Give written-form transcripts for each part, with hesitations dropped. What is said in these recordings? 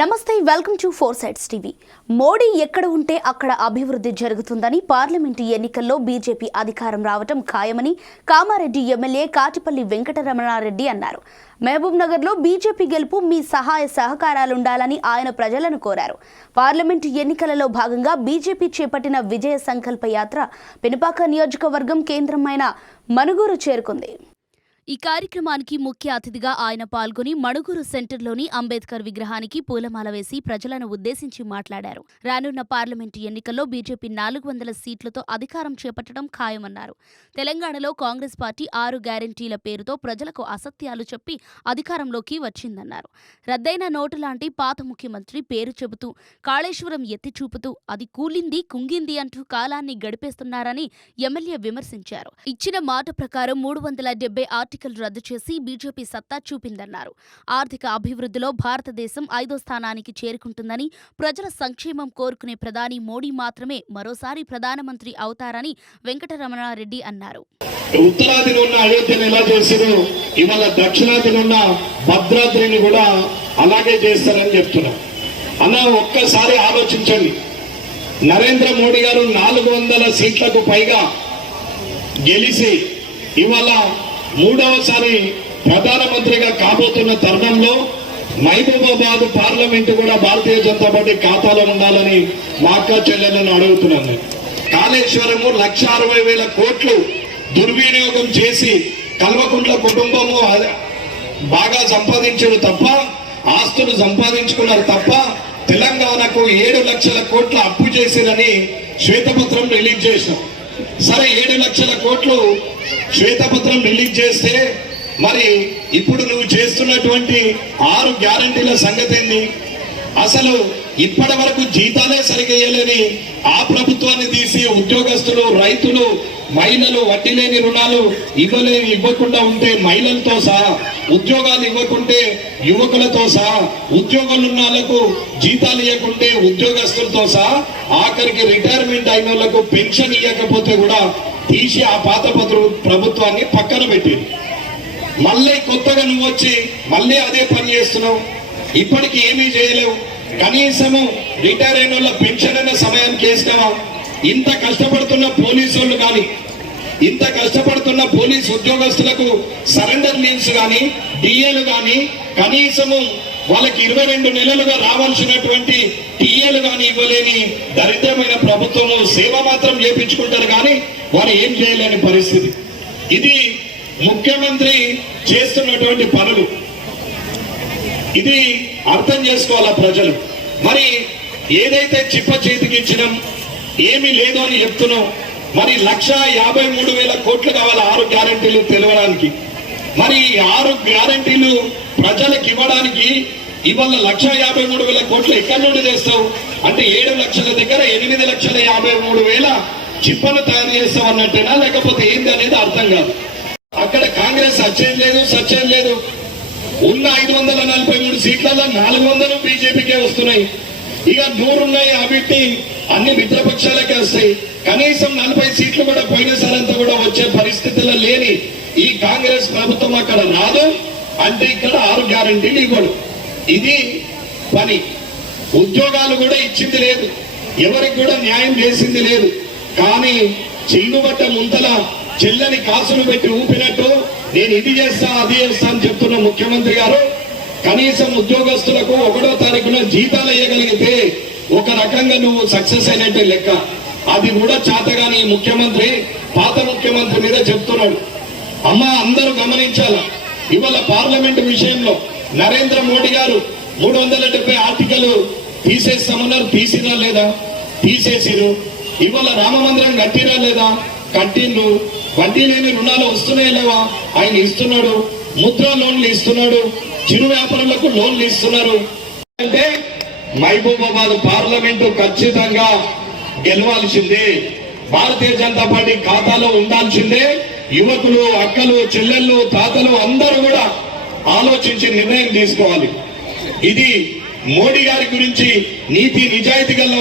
నమస్తే welcome to four sides TV. Modi ఎక్కడ ఉంటే అక్కడ అభివృద్ధి జరుగుతుందని పార్లమెంటు ఎన్నికల్లో బీజేపీ అధికారం రావటం ఖాయమని కామారెడ్డి ఎమ్మెల్యే కాటిపల్లి వెంకటరమణారెడ్డి అన్నారు. మహబూబ్ నగర్లో బీజేపీ గెలుపు మీ సహాయ సహకారాలుండాలని ఆయన ప్రజలను కోరారు. పార్లమెంటు ఎన్నికలలో భాగంగా బీజేపీ చేపట్టిన విజయ సంకల్ప యాత్ర పెనుపాక నియోజకవర్గం కేంద్రమైన మణుగూరు చేరుకుంది. ఈ కార్యక్రమానికి ముఖ్య అతిథిగా ఆయన పాల్గొని మణుగూరు సెంటర్లోని అంబేద్కర్ విగ్రహానికి పూలమాల వేసి ప్రజలను ఉద్దేశించి మాట్లాడారు. రానున్న పార్లమెంటు ఎన్నికల్లో బీజేపీ 400 సీట్లతో అధికారం చేపట్టడం ఖాయమన్నారు. తెలంగాణలో కాంగ్రెస్ పార్టీ 6 గ్యారంటీల పేరుతో ప్రజలకు అసత్యాలు చెప్పి అధికారంలోకి వచ్చిందన్నారు. రద్దయిన నోటు లాంటి పాత ముఖ్యమంత్రి పేరు చెబుతూ కాళేశ్వరం ఎత్తి చూపుతూ అది కూలింది కుంగింది అంటూ కాలాన్ని గడిపేస్తున్నారని ఎమ్మెల్యే విమర్శించారు. ఇచ్చిన మాట ప్రకారం 370 ఆర్టికల్ రద్దు చేసి బీజేపీ సత్తా చూపిందన్నారు. ఆర్థిక అభివృద్ధిలో భారతదేశం 5వ స్థానానికి చేరుకుంటుందని, ప్రజల సంక్షేమం కోరుకునే ప్రధాని మోడీ మాత్రమే మరోసారి ప్రధానమంత్రి అవుతారని వెంకటరమణారెడ్డి అన్నారు. ఉత్తరాదిలో ఉన్న అయోధ్యను ఎలా చేశారో ఇవాళ దక్షిణాదిలో ఉన్న భద్రాద్రిని కూడా అలాగే చేస్తారని చెప్తున్నారు. అన్న ఒక్కసారి ఆలోచించండి. నరేంద్ర మోడీ గారు 400 సీట్లకు పైగా గెలిచి ఇవాళ 3వసారి ప్రధానమంత్రిగా కాబోతున్న తరుణంలో మహబూబాబాద్ పార్లమెంటు కూడా భారతీయ జనతా పార్టీ ఖాతాలో ఉండాలని మా అక్క చెల్లెలను అడుగుతున్నాను. కాళేశ్వరము 1,60,000 కోట్లు దుర్వినియోగం చేసి కల్వకుంట్ల కుటుంబము బాగా సంపాదించారు తప్ప, ఆస్తులు సంపాదించుకున్నారు తప్ప, తెలంగాణకు 7 లక్షల కోట్ల అప్పు చేసిరని శ్వేతపత్రం రిలీజ్ చేశాం. సరే 7 లక్షల కోట్లు శ్వేతపత్రం రిలీజ్ చేస్తే మరి ఇప్పుడు నువ్వు చేస్తున్నటువంటి 6 గ్యారంటీల సంగతి ఏంది? అసలు ఇప్పటి వరకు జీతాలే సరిగ్గా ఇవ్వలేని ఆ ప్రభుత్వాన్ని తీసి ఉద్యోగస్తులు, రైతులు, మహిళలు వడ్డీ లేని రుణాలు ఇవ్వకుండా ఉంటే మహిళలతో సహా, ఉద్యోగాలు ఇవ్వకుంటే యువకులతో సహా, ఉద్యోగాలున్న వాళ్ళకు జీతాలు ఇవ్వకుంటే ఉద్యోగస్తులతో సహా, ఆఖరికి రిటైర్మెంట్ అయిన వాళ్ళకు పెన్షన్ ఇవ్వకపోతే కూడా తీసి ఆ పాత ప్రభుత్వాన్ని పక్కన పెట్టింది. మళ్ళీ కొత్తగా నువ్వు వచ్చి మళ్ళీ అదే పని చేస్తున్నావు. ఇప్పటికి ఏమీ చేయలేవు. కనీసము రిటైర్ అయిన వాళ్ళ పెన్షన్ అయిన సమయానికి వేసినావా? ఇంత కష్టపడుతున్న పోలీసు వాళ్ళు కానీ, ఇంత కష్టపడుతున్న పోలీసు ఉద్యోగస్తులకు సరెండర్ లీవ్స్ కానీ, డిఏలు కానీ, కనీసము వాళ్ళకి 22 నెలలుగా రావాల్సినటువంటి టీఏలు కానీ ఇవ్వలేని దరిద్రమైన ప్రభుత్వము సేవ మాత్రం చేపించుకుంటారు కానీ వారు ఏం చేయలేని పరిస్థితి. ఇది ముఖ్యమంత్రి చేస్తున్నటువంటి పనులు. ఇది అర్థం చేసుకోవాలా ప్రజలు. మరి ఏదైతే చిప్ప చేతికి ఇచ్చినాం, ఏమీ లేదు అని చెప్తున్నాం. మరి 1,53,000 కోట్లు కావాలి 6 గ్యారంటీలు తెలవడానికి. మరి 6 గ్యారంటీలు ప్రజలకు ఇవ్వడానికి ఇవాళ 1,53,000 కోట్లు ఎక్కడి నుండి చేస్తావు? అంటే 7 లక్షల దగ్గర 8,53,000 చిప్పను తయారు చేస్తావు అన్నట్టేనా, లేకపోతే ఏంది అనేది అర్థం కాదు. అక్కడ కాంగ్రెస్ సచ్చేం లేదు. ఉన్న 543 సీట్లలో 400 బీజేపీకే వస్తున్నాయి. ఇక 100 ఉన్నాయి, అవిటి అన్ని మిత్రపక్షాలకే వస్తాయి. కనీసం 40 సీట్లు కూడా పోయినసారంతా కూడా వచ్చే పరిస్థితుల్లో లేని ఈ కాంగ్రెస్ ప్రభుత్వం అక్కడ రాదు అంటే ఇక్కడ 6 గ్యారంటీలు ఇవ్వడు. ఇది పని. ఉద్యోగాలు కూడా ఇచ్చింది లేదు, ఎవరికి కూడా న్యాయం చేసింది లేదు. కానీ చిల్లుబట్ట ముంతల చెల్లని కాసులు పెట్టి ఊపినట్టు నేను ఇది చేస్తా అది చేస్తా అని చెప్తున్న ముఖ్యమంత్రి గారు కనీసం ఉద్యోగస్తులకు 1వ తారీఖున జీతాలు ఇవ్వగలిగితే ఒక రకంగా నువ్వు సక్సెస్ అయినట్టే లెక్క. అది కూడా చేతగాని ముఖ్యమంత్రి పాత ముఖ్యమంత్రి మీద చెప్తున్నాడు. అమ్మ అందరూ గమనించాలా. ఇవాళ పార్లమెంటు విషయంలో నరేంద్ర మోడీ గారు 370 ఆర్టికల్ తీసేస్తామన్నారు. తీసినా లేదా? తీసేసిరు. ఇవాళ రామ మందిరం కట్టినా లేదా? కట్టిండ్రు. వడ్డీ లేని రుణాలు వస్తున్నాయి లేవా? ఆయన ఇస్తున్నాడు. ముద్రా లోన్లు ఇస్తున్నాడు. చిరు వ్యాపారులకు లోన్లు ఇస్తున్నారు. అంటే మహబూబాబాద్ పార్లమెంటు ఖచ్చితంగా గెలవాల్సిందే. భారతీయ జనతా పార్టీ ఖాతాలో ఉండాల్సిందే. యువకులు, అక్కలు, చెల్లెళ్ళు, తాతలు అందరూ కూడా ఆలోచించి నిర్ణయం తీసుకోవాలి. ఇది మోడీ గారి గురించి నీతి నిజాయితీ గల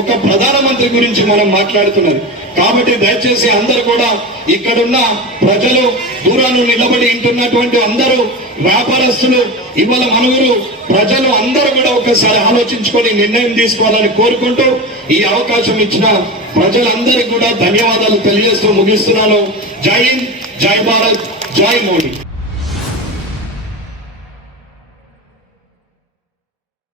ఒక ప్రధానమంత్రి గురించి మనం మాట్లాడుతున్నది. కాబట్టి దయచేసి అందరూ కూడా ఇక్కడున్న ప్రజలు దూరాన్ని నిలబడి ఇంటున్నటువంటి అందరూ వ్యాపారస్తులు ఇవాళ మనవురు ప్రజలు అందరూ కూడా ఒకసారి ఆలోచించుకొని నిర్ణయం తీసుకోవాలని కోరుకుంటూ ఈ అవకాశం ఇచ్చిన ప్రజలందరికీ కూడా ధన్యవాదాలు తెలియజేస్తూ ముగిస్తున్నాను. జై హింద్, జై భారత్, జై మోడీ.